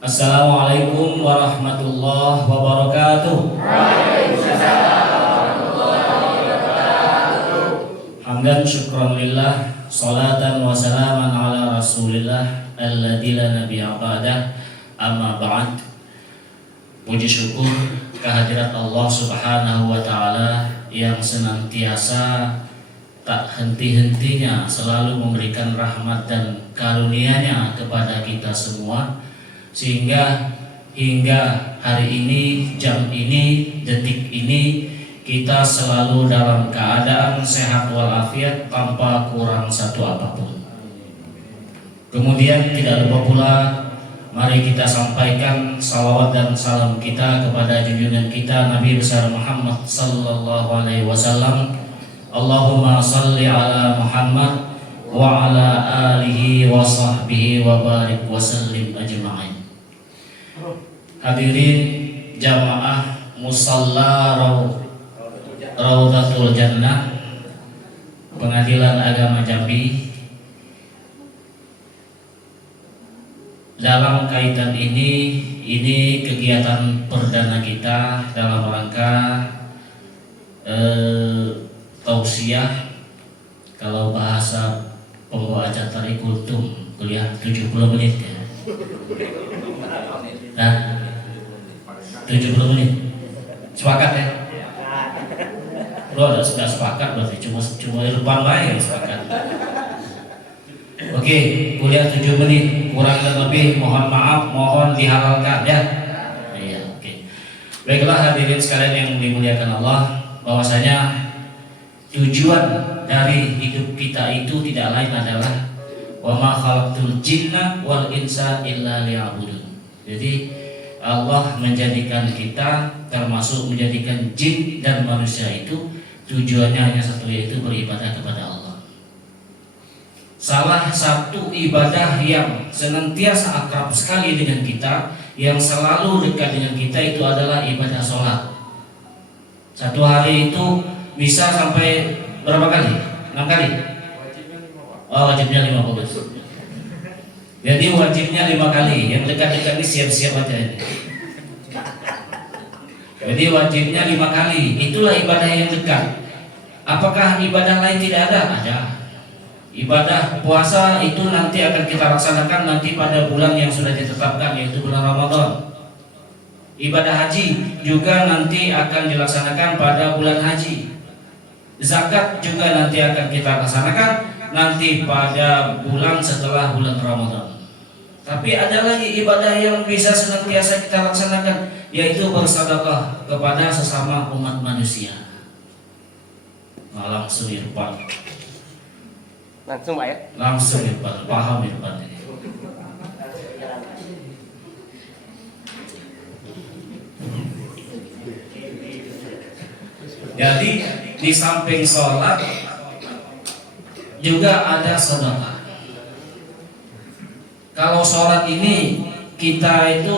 Assalamualaikum warahmatullahi wabarakatuh. Hamdan syukran lillah, salatan wa salaman ala rasulillah alladzi la nabiyya ba'dah, amma ba'd. Puji syukur kehadirat Allah Subhanahu wa taala yang senantiasa tak henti-hentinya selalu memberikan rahmat dan karunia-Nya kepada kita semua, sehingga hingga hari ini, jam ini, detik ini kita selalu dalam keadaan sehat walafiat tanpa kurang satu apapun. Kemudian tidak lupa pula, mari kita sampaikan salawat dan salam kita kepada junjungan kita Nabi besar Muhammad sallallahu alaihi wasallam. Allahumma salli ala Muhammad wa ala alihi wa sahbihi wa barik wa sallim ajma'in. Hadirin jamaah musalla Raudatul Jannah Pengadilan Agama Jambi, dalam kaitan ini kegiatan perdana kita dalam rangka tausiah, kalau bahasa pembawa acara tadi kultum, kuliah 70 menit ya. Nah, 70 menit. Sepakat ya? Lo ada sudah sepakat berarti cuma Irfan baik yang sepakat. Oke, kuliah 7 menit, kurang dan lebih mohon maaf, mohon dihalalkan ya. Iya, oke. Baiklah hadirin sekalian yang dimuliakan Allah, bahwasanya tujuan dari hidup kita itu tidak lain adalah wa ma khalaqtul jinna wal insa illa liya'budun. Jadi Allah menjadikan kita, termasuk menjadikan jin dan manusia itu tujuannya hanya satu, yaitu beribadah kepada Allah. Salah satu ibadah yang senantiasa akrab sekali dengan kita, yang selalu dekat dengan kita, itu adalah ibadah sholat. Satu hari itu bisa sampai berapa kali? 6 kali? Oh, wajibnya 5 bagus. Jadi wajibnya 5 kali. Yang dekat-dekat ini siap-siap aja ini. Jadi wajibnya 5 kali. Itulah ibadah yang dekat. Apakah ibadah lain tidak ada? Ada. Ibadah puasa itu nanti akan kita laksanakan nanti pada bulan yang sudah ditetapkan, yaitu bulan Ramadan. Ibadah haji juga nanti akan dilaksanakan pada bulan haji. Zakat juga nanti akan kita laksanakan nanti pada bulan setelah bulan Ramadan. Tapi ada lagi ibadah yang bisa senantiasa kita laksanakan, yaitu bersedekah kepada sesama umat manusia. Nah, langsung Irfan. Langsung Pak ya? Langsung Irfan, paham Irfan ini. Jadi di samping sholat juga ada sedekah. Kalau sholat ini kita itu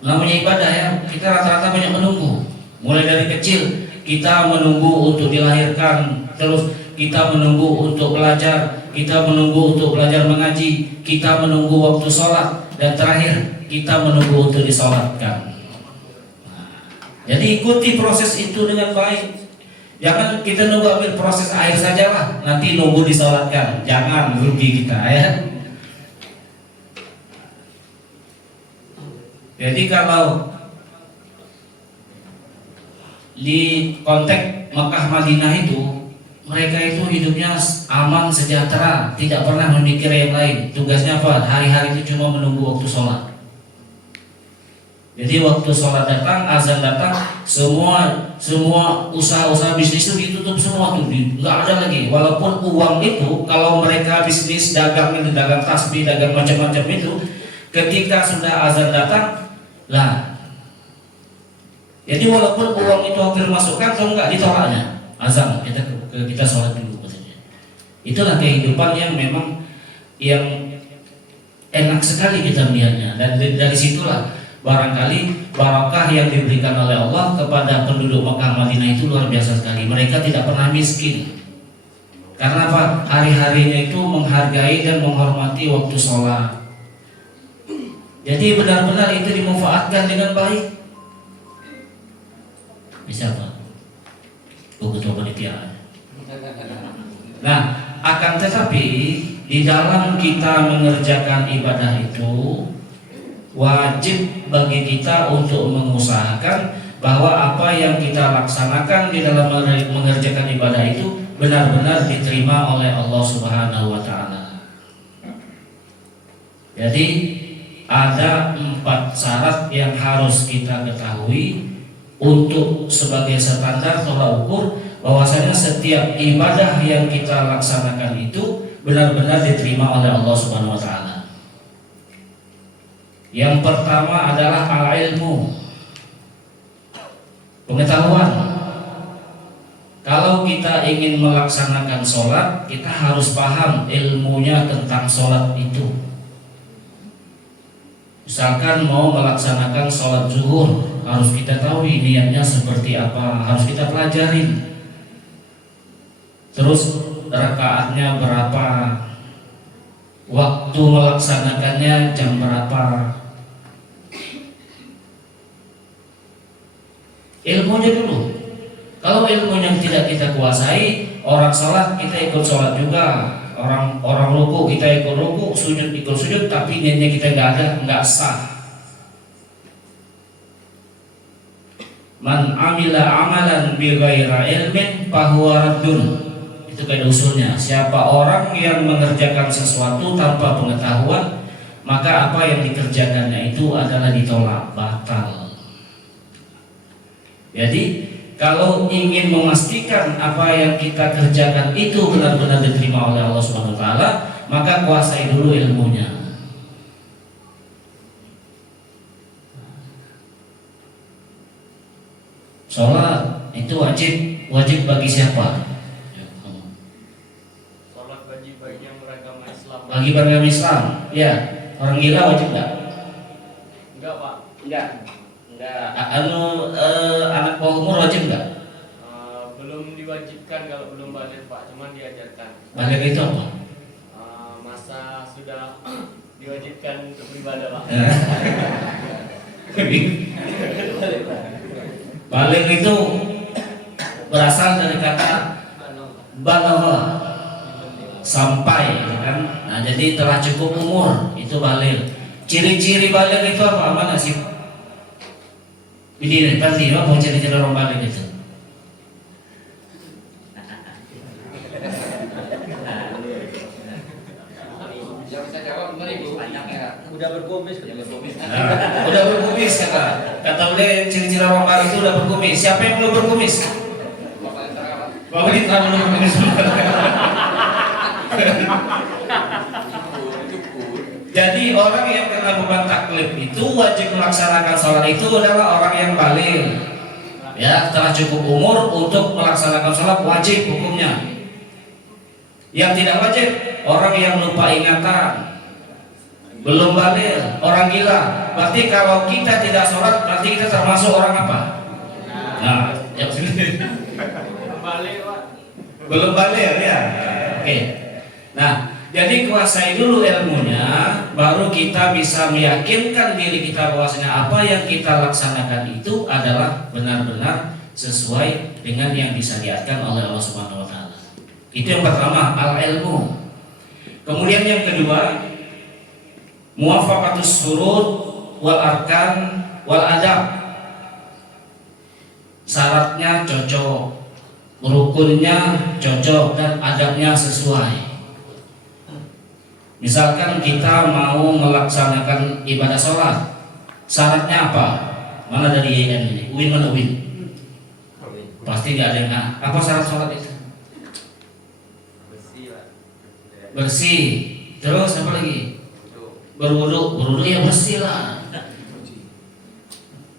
namanya ibadah ya, kita rata-rata banyak menunggu. Mulai dari kecil kita menunggu untuk dilahirkan, terus kita menunggu untuk belajar, kita menunggu untuk belajar mengaji, kita menunggu waktu sholat, dan terakhir kita menunggu untuk disolatkan. Jadi ikuti proses itu dengan baik. Jangan kita nunggu ambil proses air saja lah, nanti nunggu disolatkan. Jangan, rugi kita ya. Jadi kalau di konteks Mekah Madinah itu, mereka itu hidupnya aman, sejahtera, tidak pernah memikir yang lain. Tugasnya apa? Hari-hari itu cuma menunggu waktu sholat. Jadi waktu sholat datang, azan datang, semua usaha-usaha bisnis itu ditutup semua tuh, nggak ada lagi. Walaupun uang itu, kalau mereka bisnis dagang itu, dagang tasbih, dagang macam-macam itu, ketika sudah azan datang, lah. Jadi walaupun uang itu hampir masuk kantong, nggak ditolaknya azan, kita sholat dulu katanya. Itulah kehidupan yang memang yang enak sekali kita melihatnya, dan dari situlah barangkali barakah yang diberikan oleh Allah kepada penduduk Makkah Madinah itu luar biasa sekali. Mereka tidak pernah miskin. Karena apa? Hari-harinya itu menghargai dan menghormati waktu sholat. Jadi benar-benar itu dimanfaatkan dengan baik. Bisa Pak? Buku ketua panitia. Nah, akan tetapi di dalam kita mengerjakan ibadah itu wajib bagi kita untuk mengusahakan bahwa apa yang kita laksanakan di dalam mengerjakan ibadah itu benar-benar diterima oleh Allah Subhanahu wa taala. Jadi ada 4 syarat yang harus kita ketahui untuk sebagai standar tolak ukur bahwasanya setiap ibadah yang kita laksanakan itu benar-benar diterima oleh Allah Subhanahu wa taala. Yang pertama adalah al-ilmu, pengetahuan. Kalau kita ingin melaksanakan sholat, kita harus paham ilmunya tentang sholat itu. Misalkan mau melaksanakan sholat zuhur, harus kita tahu niatnya seperti apa, harus kita pelajarin. Terus rakaatnya berapa, waktu melaksanakannya jam berapa. Ilmunya dulu. Kalau ilmunya tidak kita kuasai, orang sholat kita ikut sholat juga, orang ruku kita ikut ruku, sujud ikut sujud, tapi niatnya kita nggak sah. Man amila amalan bi ghairi ilmin fahuwa raddun. Itu kaidah usulnya. Siapa orang yang mengerjakan sesuatu tanpa pengetahuan, maka apa yang dikerjakannya itu adalah ditolak, batal. Jadi kalau ingin memastikan apa yang kita kerjakan itu benar-benar diterima oleh Allah Subhanahu wa taala, maka kuasai dulu ilmunya. Sholat itu wajib bagi siapa? Sholat wajib bagi yang beragama Islam. Bagi beragama Islam, ya. Orang gila wajib nggak? Enggak Pak. Enggak. Anak bawah umur wajib nggak? Belum diwajibkan kalau belum balik Pak, cuman diajarkan. Balik itu apa? Masa sudah diwajibkan untuk beribadah Pak. Balik itu berasal dari kata balagha, sampai, kan? Nah, jadi telah cukup umur itu balik. Ciri-ciri balik itu apa? Mana sih? Ini pasti apa ciri-ciri orang balik itu? Udah berkumis. Udah berkumis kata beliau, ciri-ciri orang balik itu udah berkumis. Siapa yang belum berkumis? Bapak ini terlalu belum berkumis. Jadi orang yang kena beban taklif itu wajib melaksanakan sholat itu adalah orang yang balik, ya, telah cukup umur untuk melaksanakan sholat wajib hukumnya. Yang tidak wajib orang yang lupa ingatan, belum balik, orang gila. Berarti kalau kita tidak sholat berarti kita termasuk orang apa? Nah, yang sini Balik Pak. belum balik ya. Oke. Nah, jadi kuasai dulu ilmunya, baru kita bisa meyakinkan diri kita bahwasanya apa yang kita laksanakan itu adalah benar-benar sesuai dengan yang disyariatkan oleh Allah Subhanahu wa taala. Itu yang pertama, al-ilmu. Kemudian yang kedua, muwafaqatus syurut wal arkan wal adab. Syaratnya cocok, rukunnya cocok, dan adabnya sesuai. Misalkan kita mau melaksanakan ibadah sholat, syaratnya apa? Mana dari YN ini? Uin mana Uin? Pasti nggak ada yang apa syarat sholat itu? Bersih. Terus apa lagi? Berwudu ya bersih lah.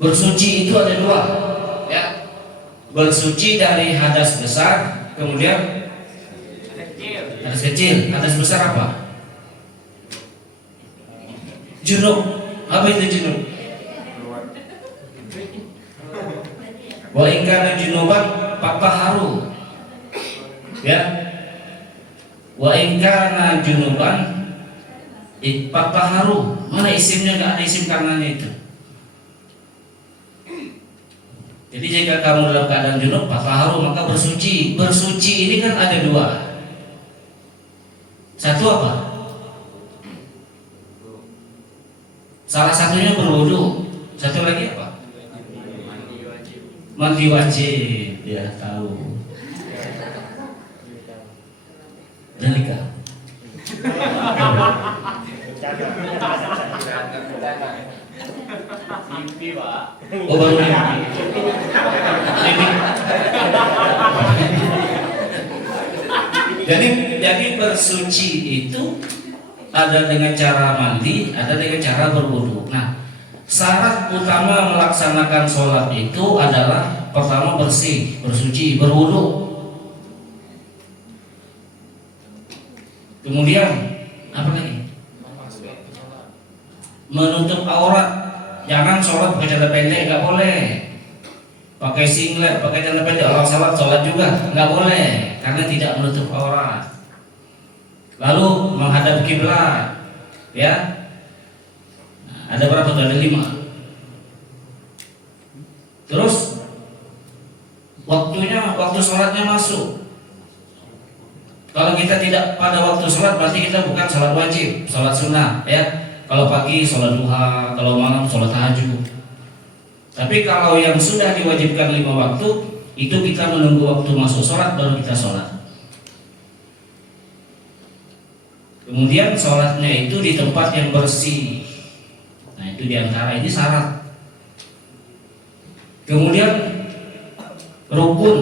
Bersuci itu ada 2, ya. Bersuci dari hadas besar, kemudian hadas kecil. Hadas besar apa? Junub. Apa itu junub? Wa in kana junuban fatahharu. Ya. Wa in kana junuban fatahharu. Mana isimnya? Nggak ada isim karenanya itu. Jadi jika kamu dalam keadaan junub fatahharu maka bersuci. Bersuci ini kan ada dua. Satu apa? Salah satunya berwudu. Satu lagi apa? Mandi wajib. Mandi wajib. Ya tahu. Dalika. Mimpi Pak. Oh baru mimpi. Jadi bersuci itu ada dengan cara mandi, ada dengan cara berwudu. Nah, syarat utama melaksanakan sholat itu adalah pertama bersih, bersuci, berwudu. Kemudian apa lagi? Menutup aurat. Jangan sholat pakai celana pendek, nggak boleh. Pakai singlet, pakai celana pendek, orang sholat juga nggak boleh, karena tidak menutup aurat. Lalu menghadap kiblat, ya. Nah, ada berapa tuh? Ada 5. Terus waktu sholatnya masuk. Kalau kita tidak pada waktu sholat, berarti kita bukan sholat wajib, sholat sunnah, ya. Kalau pagi sholat duha, kalau malam sholat tahajud. Tapi kalau yang sudah diwajibkan 5 waktu, itu kita menunggu waktu masuk sholat baru kita sholat. Kemudian sholatnya itu di tempat yang bersih. Nah itu diantara ini syarat. Kemudian rukun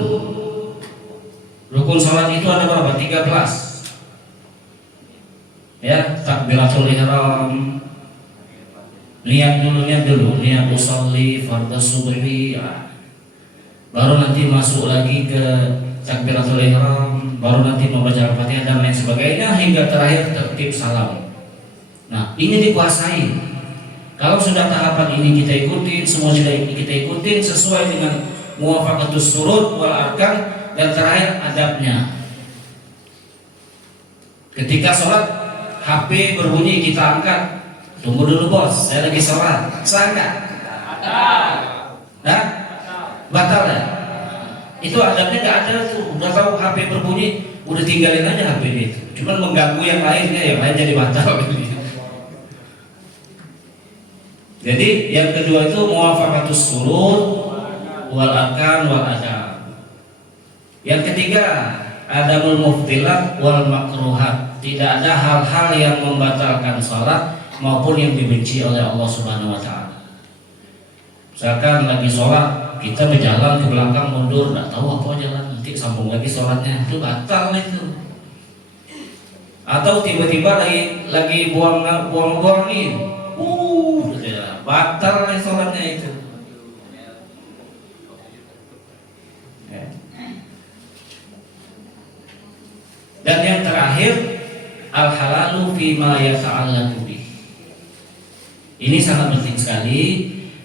sholat itu ada berapa? 13. Ya, takbiratul ihram. Niat dulu, niat usolli fardhu subhi. Baru nanti masuk lagi ke takbiratul ihram, baru nanti membaca Al-Fatihah dan lain sebagainya hingga terakhir tertib salam. Nah, ini dikuasai. Kalau sudah tahapan ini kita ikutin, semua sudah kita ikutin sesuai dengan muwafaqatus surut wal arkan dan terakhir adabnya. Ketika sholat HP berbunyi kita angkat, tunggu dulu bos, saya lagi sholat, sah nggak? Nah, batal ya? Itu adabnya nggak ada tuh, udah tahu HP berbunyi, udah tinggalin aja HP itu. Cuman mengganggu yang lainnya jadi batal. Jadi yang kedua itu muwafaqatus surut wal arkan wal adab. Yang ketiga adamul muftilat wal makruhat. Tidak ada hal-hal yang membatalkan sholat maupun yang dibenci oleh Allah Subhanahu wa taala. Misalkan lagi sholat, kita berjalan ke belakang mundur, nggak tahu apa jalan, nanti sambung lagi sholatnya, itu batal itu. Atau tiba-tiba lagi buang-buangin, batal sholatnya itu. Dan yang terakhir al-halalu fima yata'allaqu bih. Ini sangat penting sekali.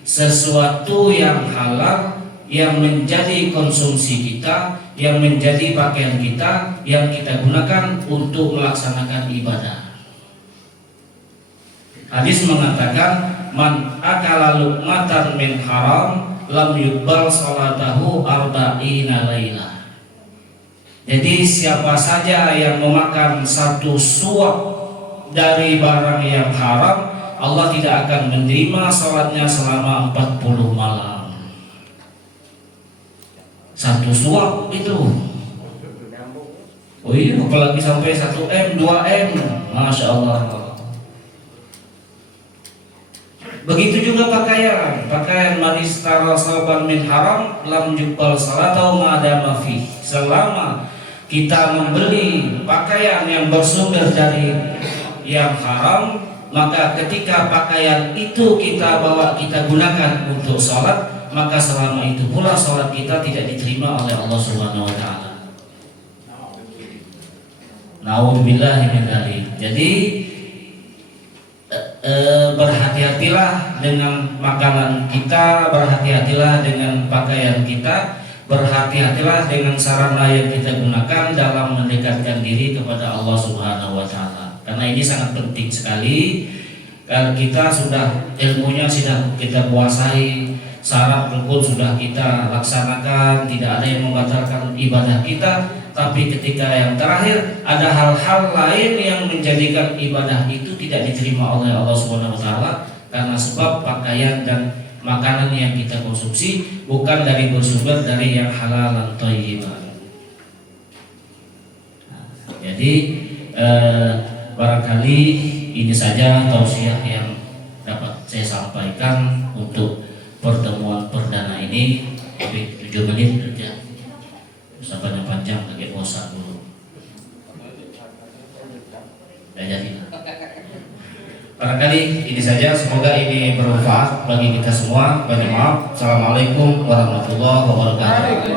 Sesuatu yang halal yang menjadi konsumsi kita, yang menjadi pakaian kita, yang kita gunakan untuk melaksanakan ibadah. Hadis mengatakan man akala luqmatan min haram lam yuqbal salatahu arba'ina lailah. Jadi siapa saja yang memakan satu suap dari barang yang haram, Allah tidak akan menerima salatnya selama 40 malam. Satu suap itu. Oh iya, apalagi sampai 1M, 2M, Masya Allah. Begitu juga pakaian manis tarasaban min haram lam yuqbal salatahu ma dama fi. Selama kita membeli pakaian yang bersumber dari yang haram, maka ketika pakaian itu kita bawa, kita gunakan untuk sholat, maka selama itu pula sholat kita tidak diterima oleh Allah Subhanahu wa taala. Nauzubillahi min dzalik. Jadi berhati-hatilah dengan makanan kita, berhati-hatilah dengan pakaian kita, berhati-hatilah dengan sarana yang kita gunakan dalam mendekatkan diri kepada Allah Subhanahu wa taala. Karena ini sangat penting sekali. Kalau kita sudah ilmunya sudah kita kuasai, syarat rukun sudah kita laksanakan, tidak ada yang membatalkan ibadah kita. Tapi ketika yang terakhir ada hal-hal lain yang menjadikan ibadah itu tidak diterima oleh Allah Subhanahu wa taala karena sebab pakaian dan makanan yang kita konsumsi bukan dari bersumber dari yang halal dan thayyiban. Jadi barangkali ini saja tausiah yang dapat saya sampaikan untuk pertemuan perdana ini. Tapi 7 menit saja, sampai panjang lagi bosan dulu. Tidak jadi. Barangkali ini saja, semoga ini bermanfaat bagi kita semua. Banyak maaf. Assalamualaikum warahmatullahi wabarakatuh.